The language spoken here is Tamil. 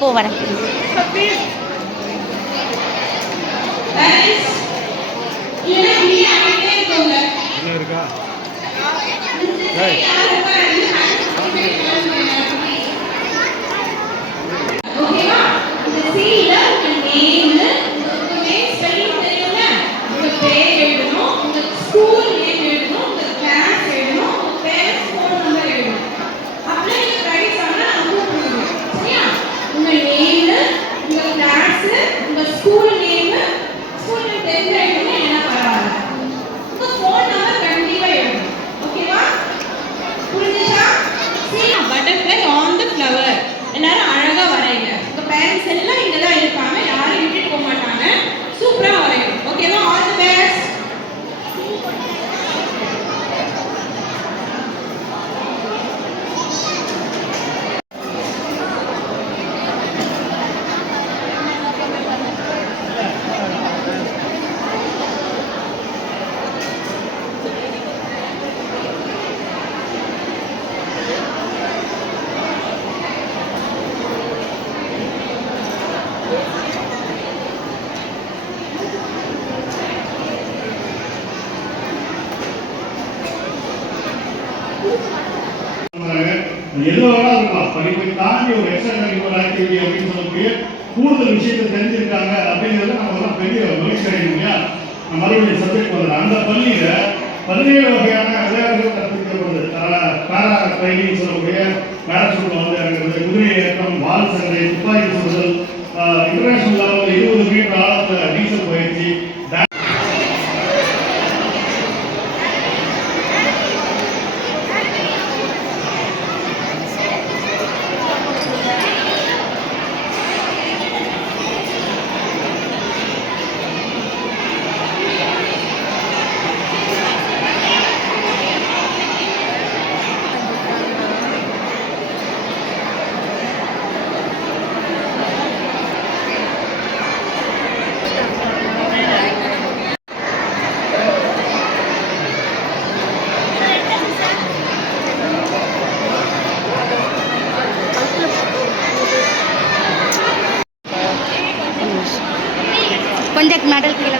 போ வரேன். எல்லாரும் அழகா வரைங்க. உங்க பேரண்ட்ஸ் எல்லாம் இங்க தான் இருப்பாங்க, யாரும் விட்டுட்டு போக மாட்டாங்க. சூப்பரா வரையணும். ஓகேவா? All the best. எதுவாக இருக்கலாம், படிப்பை தாண்டி ஒரு எக்ஸ்ட்ரா கரிக்குலர் ஆக்டிவிட்டி அப்படின்னு சொல்லக்கூடிய கூடுதல் விஷயத்தை தெரிஞ்சிருக்காங்க அப்படிங்கிறத நம்ம எல்லாம் பெரிய மகிழ்ச்சி அடையணும் இல்லையா? மறுபடியும் சப்ஜெக்ட் பண்ணுறேன். அந்த பள்ளியில 17 வகையான விளையாட்டுகள் கற்பிக்கப்படுது. பேரா ட்ரைனிங் சொல்லக்கூடிய பேராசூட் வந்து இறங்குறது, குதிரை இயக்கம், வால் சண்டை, துப்பாக்கி சுடுதல், இன்டர்நேஷனல் லெவலில் 20 மீட்டர் ஆழத்தில் நீச்சல் பயிற்சி, கொஞ்சம் மெடல் கீழே